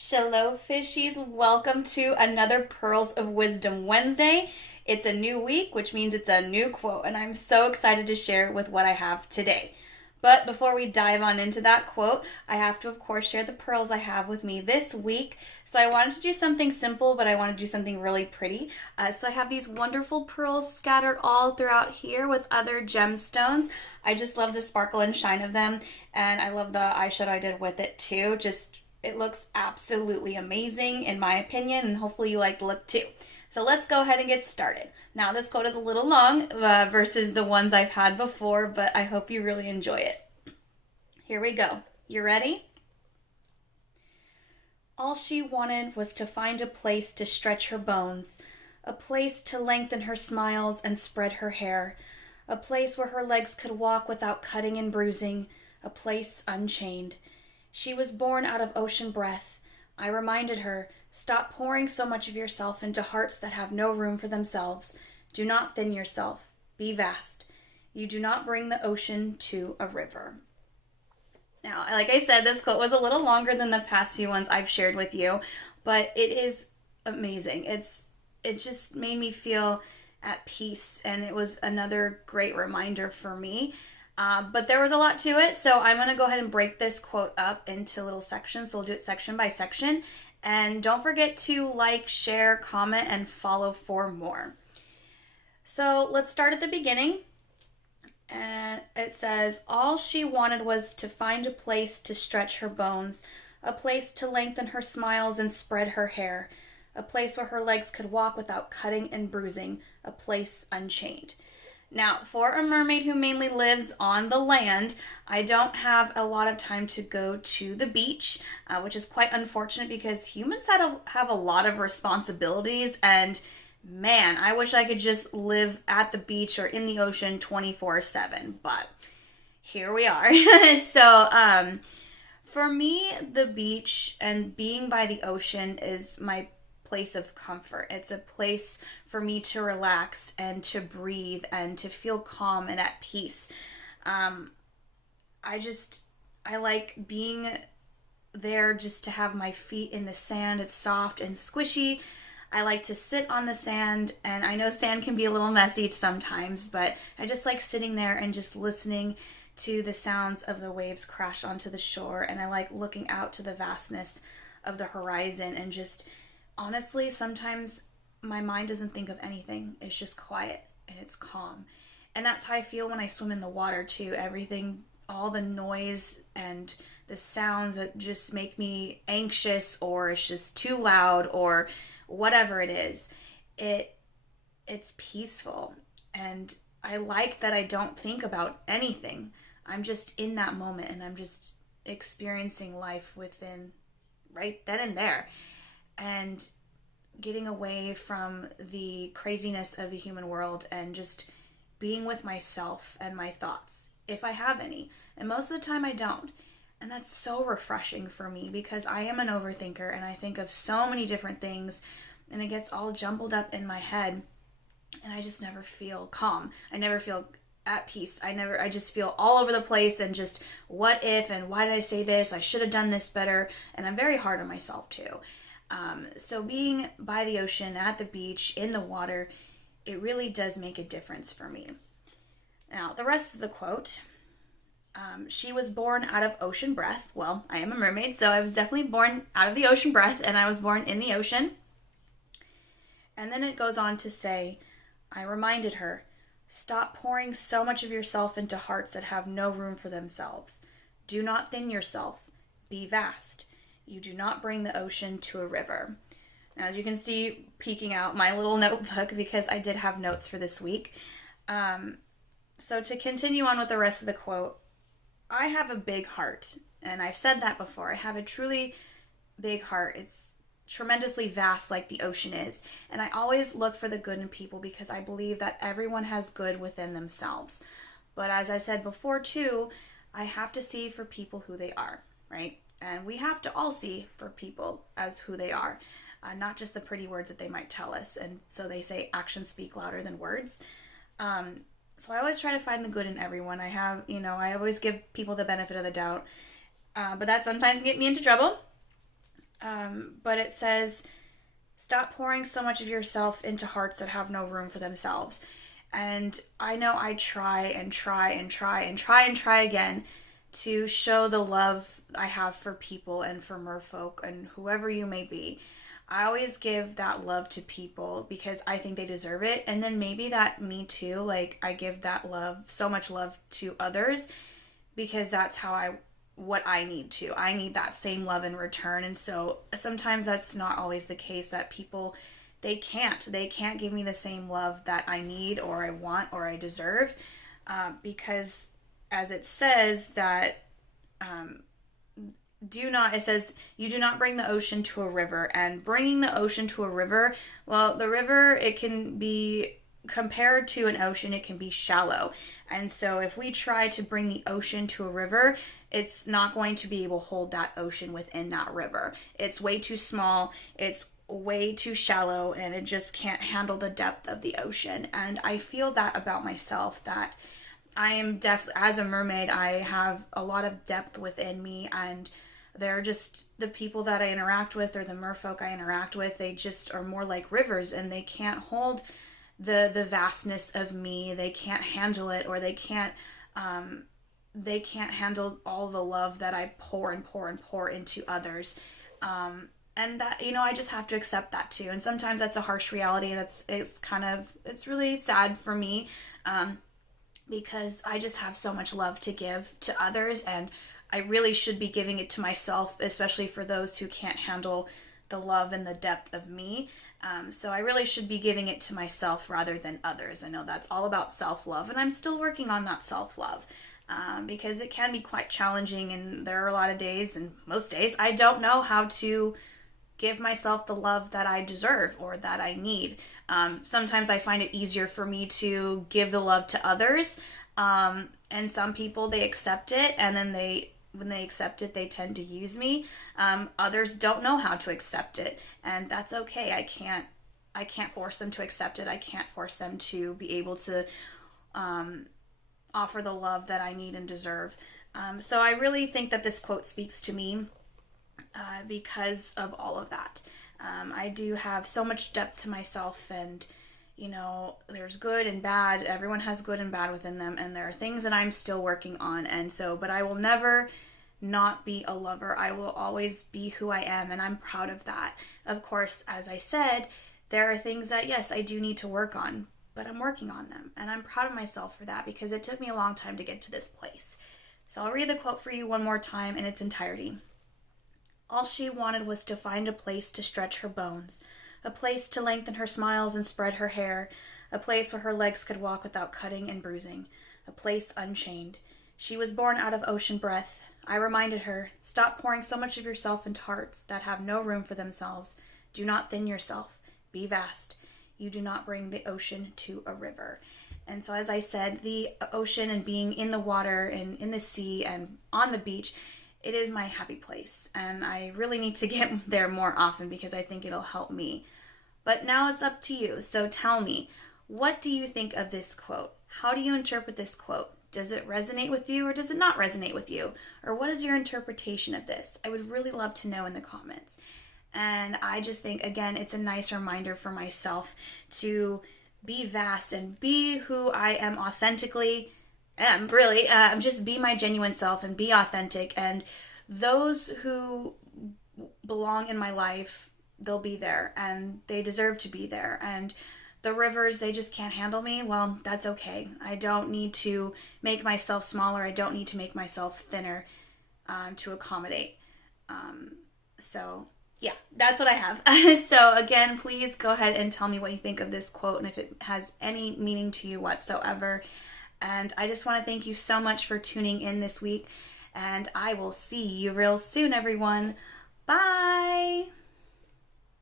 Shalom, fishies. Welcome to another Pearls of Wisdom Wednesday. It's a new week, which means it's a new quote, and I'm so excited to share with what I have today. But before we dive on into that quote, I have to, of course, share the pearls I have with me this week. So I wanted to do something simple, but I want to do something really pretty. So I have these wonderful pearls scattered all throughout here with other gemstones. I just love the sparkle and shine of them, and I love the eyeshadow I did with it too. It looks absolutely amazing in my opinion, and hopefully you like the look too. So let's go ahead and get started. Now this quote is a little long versus the ones I've had before, but I hope you really enjoy it. Here we go. You ready? All she wanted was to find a place to stretch her bones, a place to lengthen her smiles and spread her hair, a place where her legs could walk without cutting and bruising, a place unchained. She was born out of ocean breath. I reminded her, stop pouring so much of yourself into hearts that have no room for themselves. Do not thin yourself. Be vast. You do not bring the ocean to a river. Now, like I said, this quote was a little longer than the past few ones I've shared with you, but it is amazing. It just made me feel at peace, and it was another great reminder for me. But there was a lot to it, so I'm going to go ahead and break this quote up into little sections. So we'll do it section by section. And don't forget to like, share, comment, and follow for more. So let's start at the beginning. And it says, all she wanted was to find a place to stretch her bones, a place to lengthen her smiles and spread her hair, a place where her legs could walk without cutting and bruising, a place unchained. Now, for a mermaid who mainly lives on the land, I don't have a lot of time to go to the beach, which is quite unfortunate because humans have a lot of responsibilities, and man, I wish I could just live at the beach or in the ocean 24/7, but here we are. So, for me, the beach and being by the ocean is my place of comfort. It's a place for me to relax and to breathe and to feel calm and at peace. I like being there just to have my feet in the sand. It's soft and squishy. I like to sit on the sand, and I know sand can be a little messy sometimes, but I just like sitting there and just listening to the sounds of the waves crash onto the shore, and I like looking out to the vastness of the horizon, and just honestly, sometimes my mind doesn't think of anything. It's just quiet and it's calm. And that's how I feel when I swim in the water too. Everything, all the noise and the sounds that just make me anxious, or it's just too loud, or whatever it is, it's peaceful. And I like that I don't think about anything. I'm just in that moment, and I'm just experiencing life within right then and there, and getting away from the craziness of the human world and just being with myself and my thoughts, if I have any. And most of the time I don't. And that's so refreshing for me because I am an overthinker, and I think of so many different things, and it gets all jumbled up in my head, and I just never feel calm. I never feel at peace. I just feel all over the place, and just what if, and why did I say this? I should have done this better. And I'm very hard on myself too. So being by the ocean, at the beach, in the water, it really does make a difference for me. Now, the rest of the quote, she was born out of ocean breath. Well, I am a mermaid, so I was definitely born out of the ocean breath, and I was born in the ocean. And then it goes on to say, I reminded her, stop pouring so much of yourself into hearts that have no room for themselves. Do not thin yourself. Be vast. You do not bring the ocean to a river. Now, as you can see, peeking out my little notebook, because I did have notes for this week. So to continue on with the rest of the quote, I have a big heart, and I've said that before. I have a truly big heart. It's tremendously vast like the ocean is, and I always look for the good in people because I believe that everyone has good within themselves. But as I said before too, I have to see for people who they are, right? And we have to all see for people as who they are, not just the pretty words that they might tell us. And so they say actions speak louder than words. So I always try to find the good in everyone. I always give people the benefit of the doubt. But that sometimes can get me into trouble. But it says, stop pouring so much of yourself into hearts that have no room for themselves. And I know I try and try and try and try and try again to show the love I have for people and for merfolk and whoever you may be. I always give that love to people because I think they deserve it. And then maybe that me too, like I give that love, so much love to others because that's what I need to. I need that same love in return. And so sometimes that's not always the case, that people, they can't give me the same love that I need or I want or I deserve, because as it says that, it says, you do not bring the ocean to a river. And bringing the ocean to a river, well, the river, it can be compared to an ocean, it can be shallow. And so if we try to bring the ocean to a river, it's not going to be able to hold that ocean within that river. It's way too small, it's way too shallow, and it just can't handle the depth of the ocean. And I feel that about myself, that I am as a mermaid, I have a lot of depth within me, and they're just the people that I interact with, or the merfolk I interact with, they just are more like rivers, and they can't hold the vastness of me. They can't handle it, or they can't handle all the love that I pour and pour and pour into others. And that, I just have to accept that too. And sometimes that's a harsh reality, and it's really sad for me, because I just have so much love to give to others, and I really should be giving it to myself, especially for those who can't handle the love and the depth of me. So I really should be giving it to myself rather than others. I know that's all about self-love, and I'm still working on that self-love, because it can be quite challenging, and there are a lot of days, and most days, I don't know how to give myself the love that I deserve or that I need. Sometimes I find it easier for me to give the love to others, and some people, they accept it, and then when they accept it, they tend to use me. Others don't know how to accept it, and that's okay. I can't force them to accept it. I can't force them to be able to offer the love that I need and deserve. So I really think that this quote speaks to me because of all of that. I do have so much depth to myself, and there's good and bad. Everyone has good and bad within them, and there are things that I'm still working on. And so, but I will never not be a lover. I will always be who I am, and I'm proud of that. Of course, as I said, there are things that, yes, I do need to work on, but I'm working on them, and I'm proud of myself for that because it took me a long time to get to this place. So I'll read the quote for you one more time in its entirety. All she wanted was to find a place to stretch her bones, a place to lengthen her smiles and spread her hair, a place where her legs could walk without cutting and bruising, a place unchained. She was born out of ocean breath. I reminded her, stop pouring so much of yourself into hearts that have no room for themselves. Do not thin yourself. Be vast. You do not bring the ocean to a river. And so, as I said, the ocean and being in the water and in the sea and on the beach, it is my happy place, and I really need to get there more often because I think it'll help me. But now it's up to you. So tell me, what do you think of this quote? How do you interpret this quote? Does it resonate with you, or does it not resonate with you? Or what is your interpretation of this? I would really love to know in the comments. And I just think, again, it's a nice reminder for myself to be vast and be who I am authentically. Just be my genuine self and be authentic. And those who belong in my life, they'll be there, and they deserve to be there. And the rivers, they just can't handle me. Well, that's okay. I don't need to make myself smaller. I don't need to make myself thinner to accommodate. So yeah, that's what I have. So again, please go ahead and tell me what you think of this quote and if it has any meaning to you whatsoever. And I just want to thank you so much for tuning in this week, and I will see you real soon, everyone. Bye!